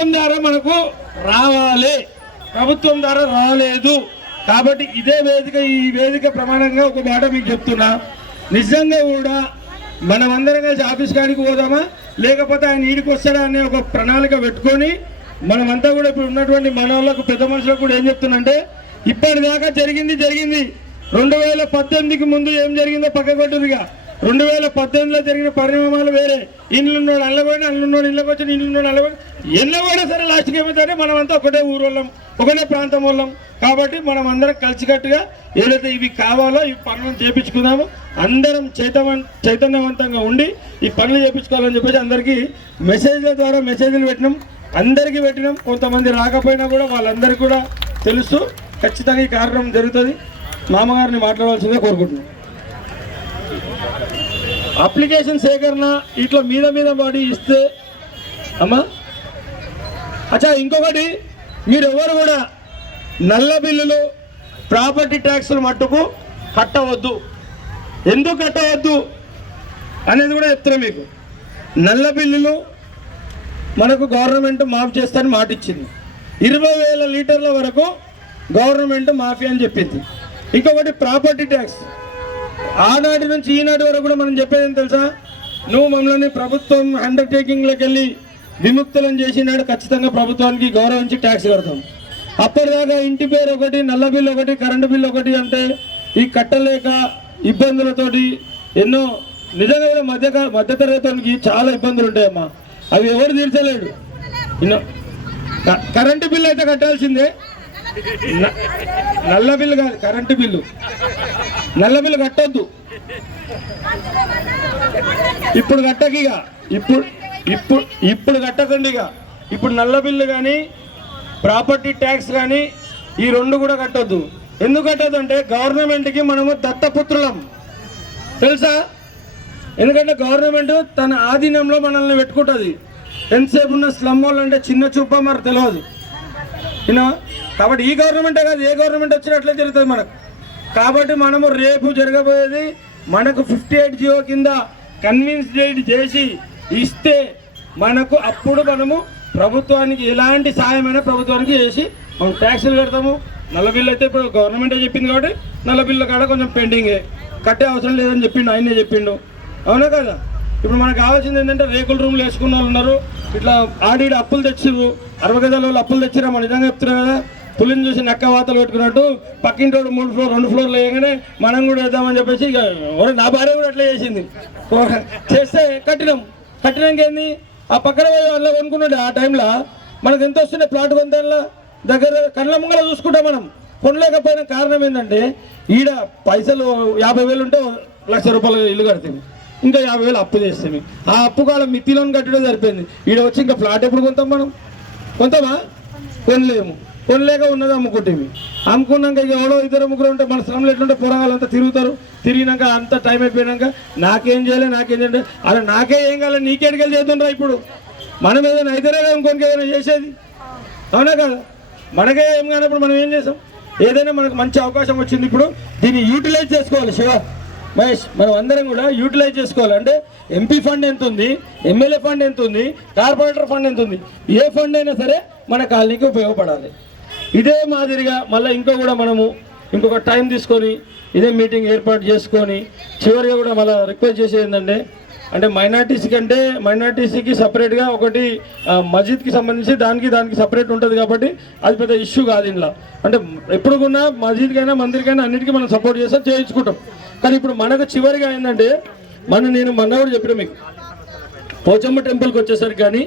ప్రభుత్వం ద్వారా మనకు రావాలి. ప్రభుత్వం ద్వారా రాలేదు. కాబట్టి ఇదే వేదిక ఈ వేదిక ప్రమాణంగా ఒక మాట మీకు చెప్తున్నా. నిజంగా కూడా మనమందరం కలిసి ఆఫీస్ కాడికి పోదామా? లేకపోతే ఆయన ఈడికి వస్తాడా అనే ఒక ప్రణాళిక పెట్టుకొని మనమంతా కూడా ఇప్పుడు ఉన్నటువంటి మన వాళ్ళకు పెద్ద మనుషులకు కూడా ఏం చెప్తున్నంటే ఇప్పటిదాకా జరిగింది జరిగింది. రెండు వేల పద్దెనిమిదికి ముందు ఏం జరిగిందో పక్కగొట్టుదిగా రెండు వేల పద్దెనిమిదిలో జరిగిన పరిణామాలు వేరే. ఇల్లున్నోడు అల్లబోయిన అల్లున్నోడు ఇళ్ళకి వచ్చిన ఇల్లున్నోడు అల్లబోయిన. ఎన్నబోయినా సరే లాస్ట్కి ఏమవుతారే మనం అంతా ఒకటే ఊరు వాళ్ళం ఒకటే ప్రాంతం వాళ్ళం. కాబట్టి మనం అందరం కలిసికట్టుగా ఏదైతే ఇవి కావాలో ఈ పనులను చేపించుకుందాము. అందరం చైతన్య చైతన్యవంతంగా ఉండి ఈ పనులు చేపించుకోవాలని చెప్పేసి అందరికీ మెసేజ్ల ద్వారా మెసేజ్లు పెట్టినాం. అందరికీ పెట్టినాం. కొంతమంది రాకపోయినా కూడా వాళ్ళందరికీ కూడా తెలుసు ఖచ్చితంగా ఈ కార్యక్రమం జరుగుతుంది. మామగారిని మాట్లాడవలసిందే కోరుకుంటున్నాం. అప్లికేషన్ సేకరణ ఇట్లా మీద మీద పడి ఇస్తే అమ్మా. అచ్చా ఇంకొకటి మీరు ఎవరు కూడా నల్ల బిల్లులు ప్రాపర్టీ ట్యాక్స్లు మట్టుకు కట్టవద్దు. ఎందుకు కట్టవద్దు అనేది కూడా చెప్తున్నా మీకు. నల్ల బిల్లులు మనకు గవర్నమెంట్ మాఫ్ చేస్తారని మాట ఇచ్చింది ఇరవై వేల లీటర్ల వరకు గవర్నమెంట్ మాఫీ అని చెప్పింది. ఇంకొకటి ప్రాపర్టీ ట్యాక్స్. ఆనాటి నుంచి ఈనాటి వరకు కూడా మనం చెప్పేది తెలుసా? నువ్వు మమ్మల్ని ప్రభుత్వం అండర్టేకింగ్లోకి వెళ్ళి విముక్తులను చేసినాడు ఖచ్చితంగా ప్రభుత్వానికి గౌరవించి ట్యాక్స్ కడతాం. అప్పటిదాకా ఇంటి పేరు ఒకటి నల్ల బిల్లు ఒకటి కరెంటు బిల్లు ఒకటి అంటే ఈ కట్టలేక ఇబ్బందులతోటి ఎన్నో నిజంగా కూడా మధ్య మధ్యతరగతికి చాలా ఇబ్బందులు ఉంటాయమ్మా అవి ఎవరు తీర్చలేడు. క- కరెంటు బిల్లు అయితే కట్టాల్సిందే. నల్ల బిల్లు కాదు కరెంటు బిల్లు. నల్ల బిల్లు కట్టొద్దు. ఇప్పుడు కట్టక ఇక. ఇప్పుడు ఇప్పుడు ఇప్పుడు కట్టకండి ఇక. ఇప్పుడు నల్ల బిల్లు కానీ ప్రాపర్టీ ట్యాక్స్ కానీ ఈ రెండు కూడా కట్టొద్దు. ఎందుకు కట్టొద్దు అంటే గవర్నమెంట్కి మనము దత్తపుత్రులం. తెలుసా? ఎందుకంటే గవర్నమెంట్ తన ఆధీనంలో మనల్ని పెట్టుకుంటుంది. ఎంతసేపు ఉన్న స్లమ్ వాళ్ళు అంటే చిన్న చూప మరి తెలియదు. కాబట్టి ఈ గవర్నమెంటే కాదు ఏ గవర్నమెంట్ వచ్చినట్లే జరుగుతుంది మనకు. కాబట్టి మనము రేపు జరగబోయేది మనకు ఫిఫ్టీ ఎయిట్ జియో కింద కన్విన్స్ డేట్ చేసి ఇస్తే మనకు అప్పుడు మనము ప్రభుత్వానికి ఎలాంటి సాయమైనా ప్రభుత్వానికి చేసి మనం ట్యాక్సులు కడతాము. నల్ల బిల్లు అయితే ఇప్పుడు గవర్నమెంటే చెప్పింది కాబట్టి నల్ల బిల్లు కాడ కొంచెం పెండింగే. కట్టే అవసరం లేదని చెప్పిండు ఆయనే చెప్పిండు. అవునా కదా? ఇప్పుడు మనకు కావాల్సింది ఏంటంటే రేకుల రూమ్లు వేసుకున్న వాళ్ళు ఉన్నారు. ఇట్లా ఆడి అప్పులు తెచ్చిర్రు. అరవై గదాల వాళ్ళు అప్పులు తెచ్చిరా మన నిజంగా చెప్తున్నారు కదా. పులిని చూసి నక్క వాతలు పెట్టుకున్నట్టు పక్కింటోడు మూడు ఫ్లోర్ రెండు ఫ్లోర్లు వేయగానే మనం కూడా వేద్దామని చెప్పేసి ఇక ఓరే నా భార్య కూడా అట్లా చేసింది. చేస్తే కట్టినాం. కట్టినాక ఏంది? ఆ పక్కన పోయి వాళ్ళు కొనుక్కున్నాడు ఆ టైంలో. మనకు ఎంత వస్తుండే ప్లాట్ కొంతేళ్ళ? దగ్గర కళ్ళ ముంగల చూసుకుంటాం మనం. కొనలేకపోయిన కారణం ఏంటంటే ఈడ పైసలు యాభై వేలు ఉంటే లక్ష రూపాయలు ఇల్లు కడుతుంది ఇంకా యాభై వేలు అప్పు చేస్తుంది ఆ అప్పు కాలం మిత్తిలోని కట్టడం సరిపోయింది. ఈడ వచ్చి ఇంకా ఫ్లాట్ ఎప్పుడు కొంతాం మనం? కొంతామా? కొనలేము. కొనలేక ఉన్నది అమ్ముకుంటేవి అమ్ముకున్నాక ఎవడో ఎవరో ఇద్దరు ముగ్గురు ఉంటే మన శ్రమలు ఎట్లుంటే పొరగాలంతా తిరుగుతారు. తిరిగినాక అంత టైం అయిపోయినాక నాకేం చేయాలి నాకేం చేయాలి అలా నాకే ఏం కావాలి నీకేడికెళ్ళి చేస్తుండ్రా ఇప్పుడు. మనం ఏదైనా అయితేనే కదా ఇంకొనికి ఏదైనా చేసేది. అవునా కదా? మనకే ఏం కానప్పుడు మనం ఏం చేసాం? ఏదైనా మనకు మంచి అవకాశం వచ్చింది ఇప్పుడు దీన్ని యూటిలైజ్ చేసుకోవాలి శివ. మహేష్ మనం అందరం కూడా యూటిలైజ్ చేసుకోవాలి. అంటే ఎంపీ ఫండ్ ఎంత ఉంది ఎమ్మెల్యే ఫండ్ ఎంత ఉంది కార్పొరేటర్ ఫండ్ ఎంత ఉంది ఏ ఫండ్ అయినా సరే మన కాలనీకి ఉపయోగపడాలి. ఇదే మాదిరిగా మళ్ళీ ఇంకో కూడా మనము ఇంకొక టైం తీసుకొని ఇదే మీటింగ్ ఏర్పాటు చేసుకొని చివరిగా కూడా మళ్ళీ రిక్వెస్ట్ చేసేది ఏంటంటే అంటే మైనార్టీసీ కంటే మైనార్టీసీకి సపరేట్గా ఒకటి మస్జిద్కి సంబంధించి దానికి దానికి సపరేట్ ఉంటుంది కాబట్టి అది పెద్ద ఇష్యూ కాదు ఇంట్లో అంటే ఎప్పుడు కూడా మస్జిద్కైనా మందిరికైనా అన్నిటికీ మనం సపోర్ట్ చేస్తాం చేయించుకుంటాం. కానీ ఇప్పుడు మనకు చివరిగా ఏంటంటే మన నేను మొన్న కూడా చెప్పిన మీకు. పోచమ్మ టెంపుల్కి వచ్చేసరికి కానీ